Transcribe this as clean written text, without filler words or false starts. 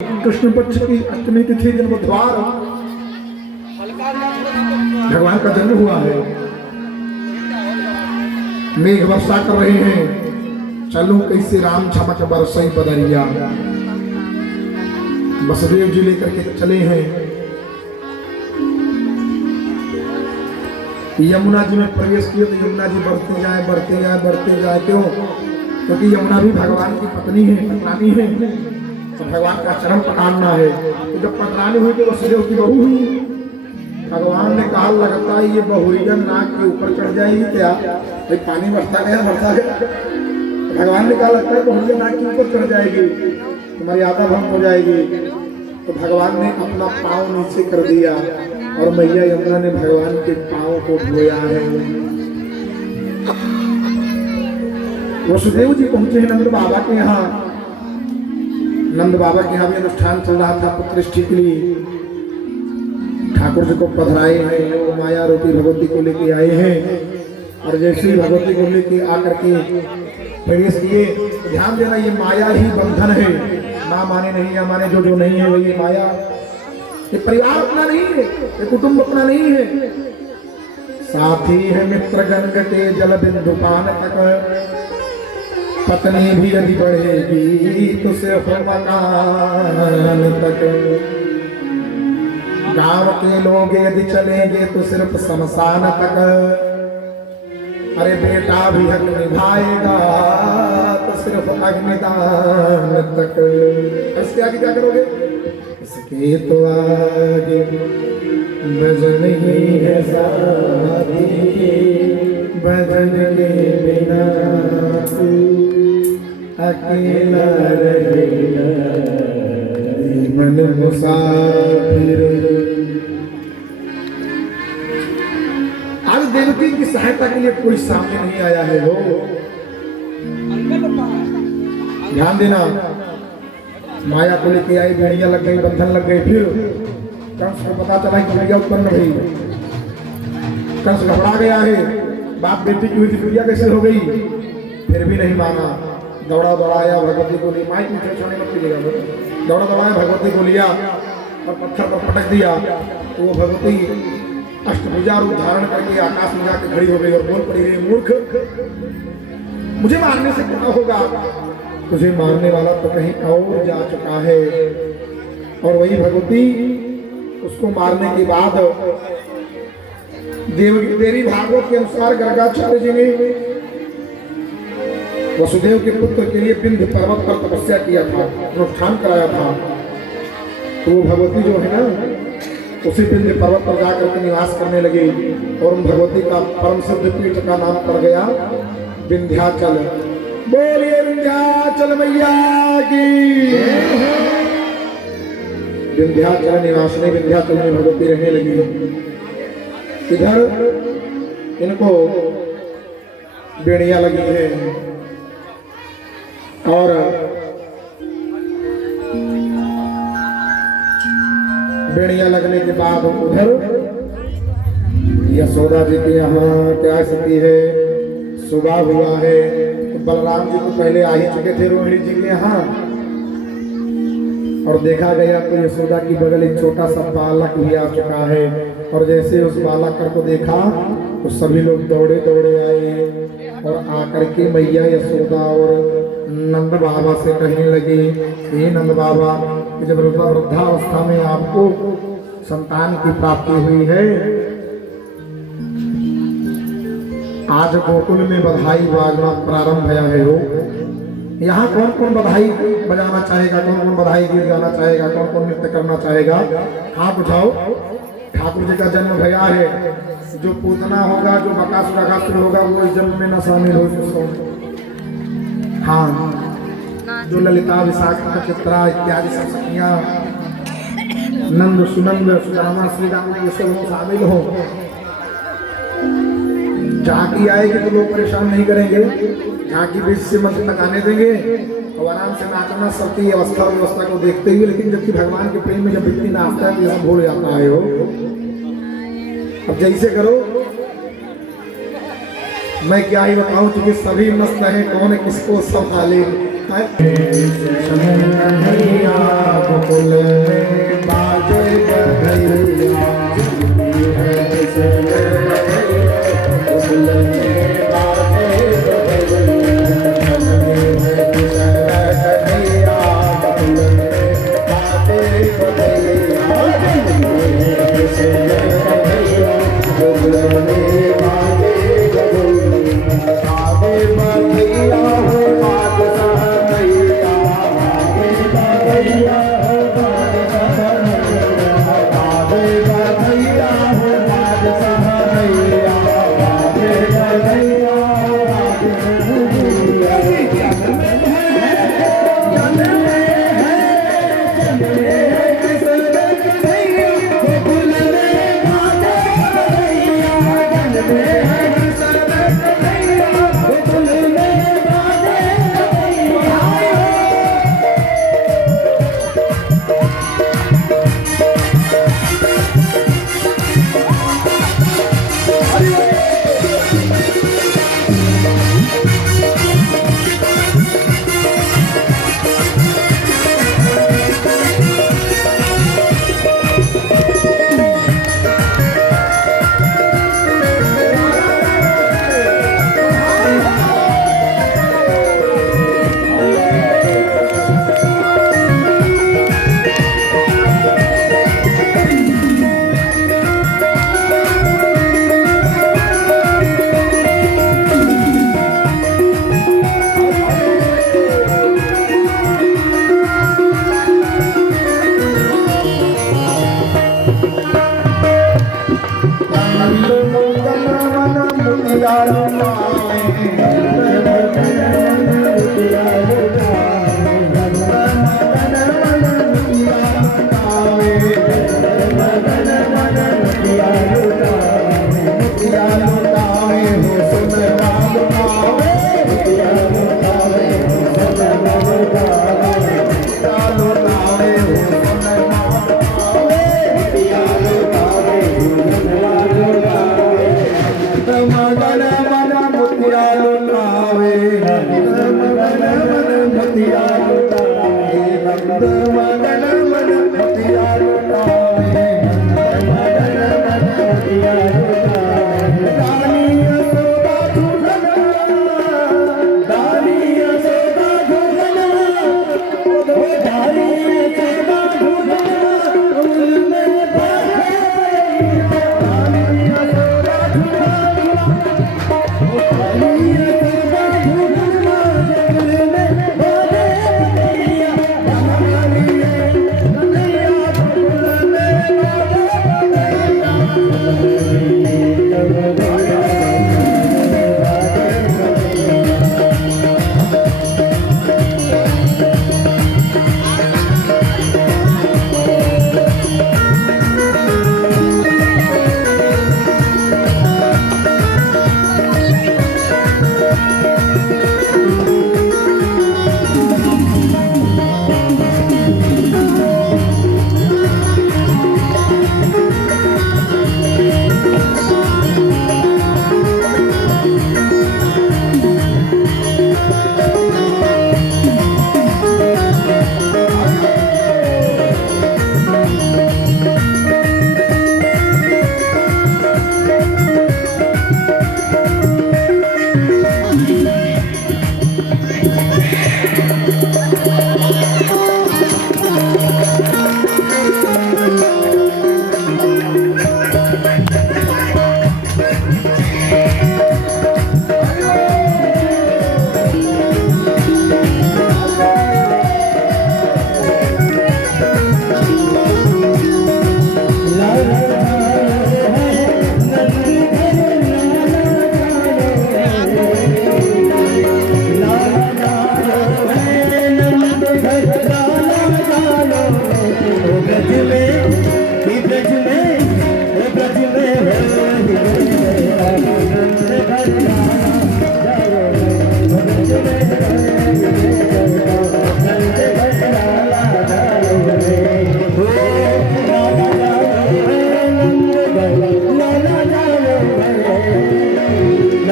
कृष्ण पक्ष की अष्टमी तिथि दिन बुधवार भगवान का जन्म हुआ है। मेघ वर्षा कर रहे हैं, चलो कैसे राम झमक बरसई बदरिया। वसुदेव जी लेकर के चले हैं, यमुना जी में प्रवेश किए तो यमुना जी बढ़ते जाए बढ़ते जाए बढ़ते जाए। क्यों? क्योंकि यमुना भी भगवान की पत्नी है, पत्नी है, तो भगवान का चरण पकड़ना है। तो जब पकड़ानी हुई तो वसुदेव की बहू हुई। भगवान ने कहा लगता है ये बहुरिया नाक के ऊपर चढ़ जाएगी क्या? भाई पानी बरसा गया बरसा गया। भगवान ने कहा लगता है बहुरिया नाक के ऊपर चढ़ जाएगी, तुम्हारी आत्मा भंग हो जाएगी। तो भगवान ने अपना पाँव नीचे कर दिया और मैया यमुना ने भगवान के पाँव को धोया है। वसुदेव जी पहुंचे हैं नंद बाबा के यहाँ। नंद बाबा के यहाँ भी अनुष्ठान चल रहा था पुत्रष्टि के लिए। ठाकुर जी को पधराए हैं, वो माया रूपी भगवती को लेके आए हैं। और जैसे ही भगवती को लेके आकर के प्रवेश किए, ध्यान देना ये माया ही बंधन है। ना माने नहीं, या माने जो जो नहीं है वही माया। ये परिवार अपना नहीं है, ये कुटुंब अपना नहीं है। साथी है मित्र गंग के जल बिंदु पान तक, पत्नी भी यदि बढ़ेगी तो सिर्फ मकान तक। गांव के लोग यदि चलेंगे तो सिर्फ शमशान तक। अरे बेटा भी हक निभाएगा तो सिर्फ अग्निदान तक। इसके आगे क्या करोगे? इसके तो आगे भजन ही है साथी, भजन के बिना अकेला रहेगा मन मुसाफिर। आज देवकी की सहायता के लिए कोई सामने नहीं आया है। हो ध्यान देना, माया को लेके आई, भेड़िया लग गई, बंधन लग गई। फिर कंस को पता चला कि भेड़िया उत्पन्न हुई। कंस घबरा गया है, बाप बेटी की हुई थी, भेड़िया कैसे हो गई? फिर भी नहीं माना। दौड़ा दौड़ाया भगवती को लिया, माइक में छोड़ने मत कीजिएगा। दौड़ा दौड़ाया भगवती को लिया और पत्थर पर पटक दिया। तो वो भगवती अष्टभुजा रूप धारण करके आकाश में जाकर खड़ी हो गई और बोल पड़ी, रे मूर्ख, मुझे मारने से क्या होगा? तुझे मारने वाला तो कहीं और जा चुका है। और वही भगवती उसको मारने के बाद देवी भागवत के अनुसार गर्गाचार्य जी ने वसुदेव के पुत्र के लिए विंध्य पर्वत पर तपस्या किया था, अनुष्ठान कराया था। तो वो भगवती जो है ना, उसी विंध्य पर्वत पर जाकर के निवास करने लगी और उन भगवती का परम सिद्ध पीठ का नाम पड़ गया विंध्याचल। बोलिए विंध्याचल मैया की। विंध्याचल निवासिनी विंध्याचल में भगवती रहने लगी। इधर इनको बेड़ियां लगी है और बेड़ियां लगने के बाद उधर यशोदा जी के यहाँ क्या स्थिति है? सुबह हुआ है तो बलराम जी तो पहले आ ही चुके थे रोहिणी जी के यहाँ। और देखा गया तो यशोदा की बगल एक छोटा सा बालक भी आ चुका है। और जैसे उस बालक को देखा तो सभी लोग दौड़े दौड़े आए और आकर के मैया यशोदा और नंद बाबा से कहने लगे, हे नंद बाबा, जब वृद्धावस्था में आपको संतान की प्राप्ति हुई है, आज गोकुल में बधाई बाजना प्रारंभ भया है। हो यहाँ कौन कौन बधाई बजाना चाहेगा? कौन कौन बधाई गीत गाना चाहेगा? कौन कौन नृत्य करना चाहेगा? हाथ उठाओ। ठाकुर जी का जन्म भया है। जो पूतना होगा, जो बकासुर होगा, वो इस जन्म में न शामिल हो। हाँ, जो ललिता विशाखा चित्रा इत्यादि सब सखियां, नंद सुनंद सुदामा श्री राम ये सब शामिल हो। झांकी आएगी तो लोग परेशान नहीं करेंगे, झांकी बीच से मंत्र तक आने देंगे और आराम से नाचना सबकी अवस्था व्यवस्था को देखते हुए। लेकिन जबकि भगवान के प्रेम में जब व्यक्ति नाचता है तो यहाँ भूल जाता है। हो अब जैसे करो, मैं क्या ही बताऊं क्योंकि सभी मस्त हैं, कौन किसको संभाले। गोकुल में बाजे बधैया, मगन मन